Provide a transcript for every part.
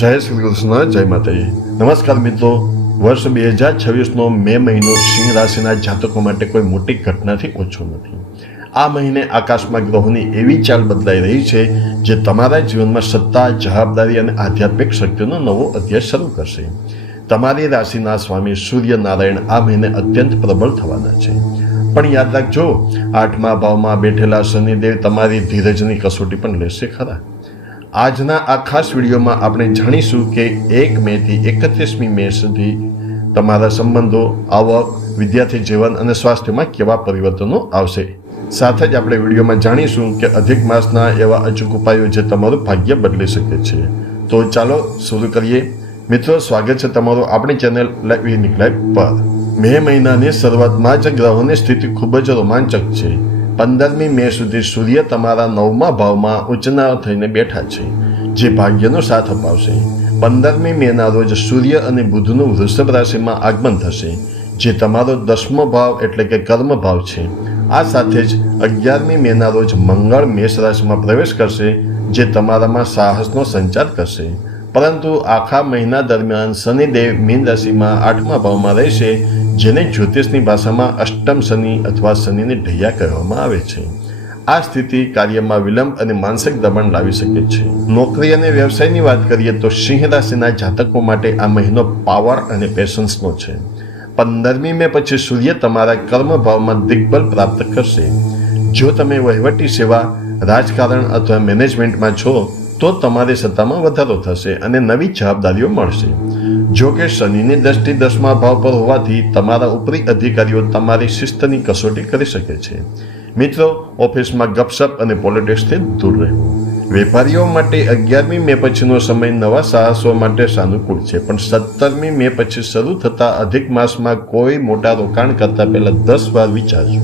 જય શ્રી કૃષ્ણ, જય માતાજી. નમસ્કાર મિત્રો. વર્ષ 2026નો મે મહિનો સિંહ રાશિના જાતકો માટે કોઈ મોટી ઘટનાથી ઓછો નથી. આ મહિને આકાશમાં ગ્રહોની એવી ચાલ બદલાઈ રહી છે જે તમારા જીવનમાં સત્તા, જવાબદારી અને આધ્યાત્મિક શક્તિનો નવો અધ્યાય શરૂ કરશે. તમારી રાશિના સ્વામી સૂર્યનારાયણ આ મહિને અત્યંત પ્રબળ થવાના છે. પણ યાદ રાખજો, 8મા ભાવમાં બેઠેલા શનિદેવ તમારી ધીરજની કસોટી પણ લેશે ખરા. આજના આ ખાસ વિડીયોમાં આપણે જાણીશું કે 1 મેથી 31મી મે સુધી તમારા સંબંધો, આવક, વિદ્યાર્થી જીવન અને સ્વાસ્થ્યમાં કેવા પરિવર્તનો આવશે. સાથે જ આપણે વિડીયોમાં જાણીશું કે અધિક માસના એવા અચૂક ઉપાયો જે તમારું ભાગ્ય બદલી શકે છે. તો ચાલો શરૂ કરીએ. મિત્રો, સ્વાગત છે તમારું આપણી ચેનલ લાઈવ પર. મે મહિનાની શરૂઆતમાં જ ગ્રહોની સ્થિતિ ખૂબ જ રોમાંચક છે. 15મી મે સુધી સૂર્ય તમારા 9મા ભાવમાં ઉચ્ચના થઈને બેઠા છે, જે ભાગ્યનો સાથ અપાવશે. 15મી મેના રોજ સૂર્ય અને બુધનું વૃષભ રાશિમાં આગમન થશે, જે તમારો 10મો ભાવ એટલે કે કર્મ ભાવ છે. આ સાથે જ 11મી મેના રોજ મંગળ મેષ રાશિમાં પ્રવેશ કરશે, જે તમારામાં સાહસનો સંચાર કરશે. પરંતુ આખા મહિના દરમિયાન શનિદેવ મીન રાશિમાં 8મા ભાવમાં રહેશે, જેને જ્યોતિષની ભાષામાં અષ્ટમ શનિ અથવા શનિની ઢૈયા કહેવામાં આવે છે. આ સ્થિતિ કાર્યમાં વિલંબ અને માનસિક દબાણ લાવી શકે છે. નોકરી અને વ્યવસાયની વાત કરીએ તો સિંહ રાશિના જાતકો માટે આ મહિનો પાવર અને પેશન્સનો છે. 15મી મે પછી સૂર્ય તમારા કર્મ ભાવમાં દિગ્બલ પ્રાપ્ત કરશે. જો તમે વહીવટી સેવા, રાજકારણ અથવા મેનેજમેન્ટમાં છો તો તમારી સત્તામાં વધારો થશે અને નવી જવાબદારીઓ મળશે. જો કે શનિની દ્રષ્ટિ 10મા ભાવ પર હોવાથી તમારા ઉપરી અધિકારીઓ તમારી શિસ્તની કસોટી કરી શકે છે. મિત્રો, ઓફિસમાં ગપસપ અને પોલિટિક્સથી દૂર રહેવું. વેપારીઓ માટે 11મી મે પછીનો સમય નવા સાહસો માટે સાનુકૂળ છે, પણ 17મી મે પછી શરૂ થતા અધિક માસમાં કોઈ મોટા રોકાણ કરતા પહેલા 10 વાર વિચારજો.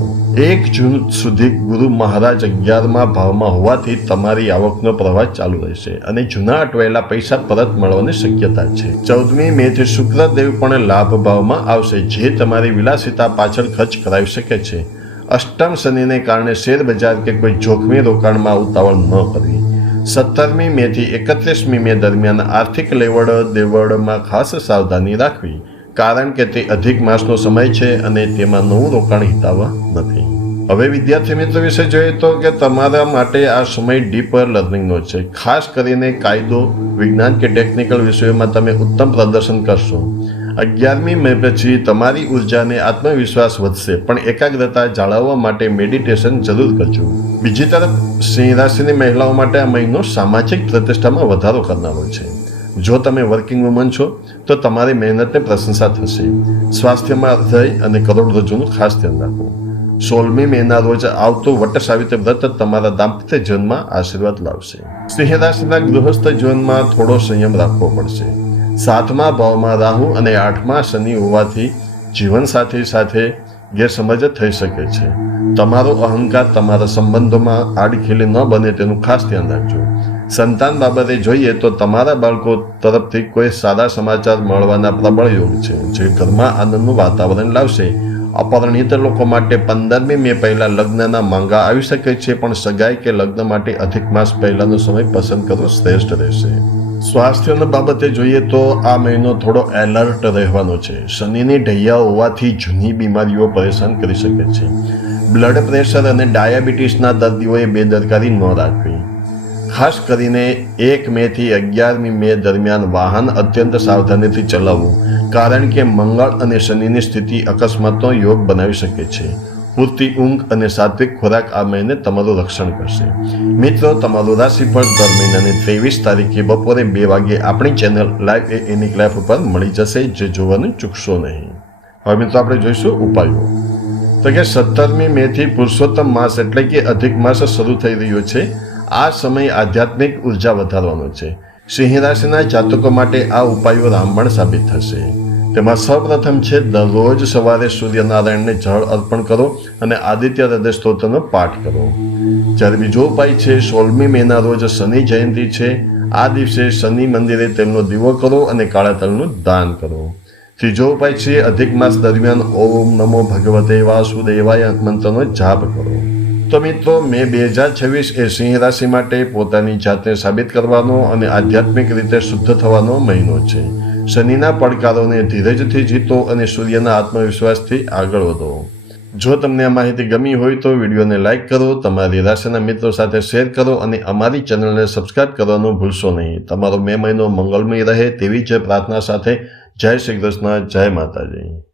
1 જૂન સુધી ગુરુ મહારાજ 11મા ભાવમાં હોવાથી તમારી આવકનો પ્રવાહ ચાલુ રહેશે અને જૂના અટવાયેલા પૈસા પરત મળવાની શક્યતા છે. 14મી મે થી શુક્રદેવ પણ લાભ ભાવમાં આવશે, જે તમારી વિલાસિતા પાછળ ખર્ચ કરાવી શકે છે. અષ્ટમ શનિને કારણે શેર બજાર કે કોઈ જોખમી રોકાણમાં ઉતાવળ ન કરવી. 17મી મે થી 31મી મે દરમિયાન આર્થિક લેવડ દેવડમાં ખાસ સાવધાની રાખવી, કારણ કે તે અધિક માસનો સમય છે અને તેમાં નવું રોકાણ હિતાવહ નથી. હવે વિદ્યાર્થી મિત્રો વિશે જોઈએ તો કે તમારા માટે આ સમય ડીપર લર્નિંગનો છે. ખાસ કરીને કાયદો, વિજ્ઞાન કે ટેકનિકલ વિષયોમાં તમે ઉત્તમ પ્રદર્શન કરશો. 11મી મે પછી તમારી ઉર્જા અને આત્મવિશ્વાસ વધશે, પણ એકાગ્રતા જાળવવા માટે મેડિટેશન જરૂર કરજો. બીજી તરફ સિંહ રાશિની મહિલાઓ માટે આ મહિનો સામાજિક પ્રતિષ્ઠામાં વધારો કરનારો છે. જો તમે વર્કિંગ વુમન છો તો તમારી મહેનતને પ્રશંસા થશે. સ્વાસ્થ્યમાં રહી અને કરોડરજ્જુનું ખાસ ધ્યાન રાખો. 16મી મેના રોજ આવતું વટ સાવિત્રી વ્રત તમારા દાંપત્ય જીવનમાં આશીર્વાદ લાવશે. સિંહ રાશિના ગૃહસ્થ જીવનમાં થોડો સંયમ રાખવો પડશે. 7મા ભાવમાં રાહુ અને 8મા શનિ હોવાથી જીવનસાથી સાથે ગેરસમજ થઈ શકે છે. તમારો અહંકાર તમારા સંબંધોમાં આડખીલી ન બને તેનું ખાસ ધ્યાન રાખજો. સંતાન બાબતે જોઈએ તો તમારા બાળકો તરફથી કોઈ સારા સમાચાર મળવાના પ્રબળ યોગ છે, જે ઘરમાં આનંદનું વાતાવરણ લાવશે. અપરિણિત લોકો માટે 15મી મે પહેલા લગ્નના માંગા આવી શકે છે, પણ સગાઈ કે લગ્ન માટે અધિક માસ પહેલાનો સમય પસંદ કરવો શ્રેષ્ઠ રહેશે. સ્વાસ્થ્યના બાબતે જોઈએ તો આ મહિનો થોડો એલર્ટ રહેવાનો છે. શનિની ઢૈયા હોવાથી જૂની બીમારીઓ પરેશાન કરી શકે છે. બ્લડ પ્રેશર અને ડાયાબિટીસના દર્દીઓએ બેદરકારી ન રાખવી. ખાસ કરીને 1 મે થી 11મી મે દરમિયાન વાહન અત્યંત સાવધાનીથી ચલાવવું, કારણ કે મંગળ અને શનિની સ્થિતિ અકસ્માતનો યોગ બનાવી શકે છે. પૂરતી ઊંઘ અને સાત્વિક ખોરાક આ મહિને તમારું રક્ષણ કરશે. મિત્રો, તમારું રાશિફળ દર મહિનાની 23 તારીખે બપોરે 2 વાગે આપણી ચેનલ લાઈવ ઉપર મળી જશે, જે જોવાનું ચૂકશો નહીં. હવે મિત્રો, આપણે જોઈશું ઉપાયો. તો કે 17મી મે થી પુરુષોત્તમ માસ એટલે કે અધિક માસ શરૂ થઈ રહ્યો છે. આ સમય આધ્યાત્મિક ઉર્જા વધારવાનો છે. સિંહ રાશિના જાતકો માટે આ ઉપાયો રામબાણ સાબિત થશે. તેમાં સૌપ્રથમ છે દરરોજ સવારે સૂર્યનારાયણને જળ અર્પણ કરો અને આદિત્ય હૃદય સ્તોત્રનો પાઠ કરો. જ્યારે બીજો ઉપાય છે 16મી મેના રોજ શનિ જયંતિ છે. આ દિવસે શનિ મંદિરે તેલનો દીવો કરો અને કાળા તલનું દાન કરો. ત્રીજો ઉપાય છે અધિક માસ દરમિયાન ઓમ નમો ભગવતે વાસુદેવાય મંત્રનો જાપ કરો. તો મિત્રો મે 2026 એ સિંહ રાશિ માટે પોતાની જાતને સાબિત કરવાનો અને આધ્યાત્મિક રીતે શુદ્ધ થવાનો મહિનો છે. શનિના પડકારોને ધીરજથી જીતો અને સૂર્યના આત્મવિશ્વાસથી આગળ વધો. જો તમને આ માહિતી ગમી હોય તો વિડીયોને લાઇક કરો, તમારી રાશિના મિત્રો સાથે શેર કરો અને અમારી ચેનલને સબસ્ક્રાઇબ કરવાનું ભૂલશો નહીં. તમારો મે મહિનો મંગલમય રહે તેવી જ પ્રાર્થના સાથે જય શ્રી કૃષ્ણ, જય માતાજી.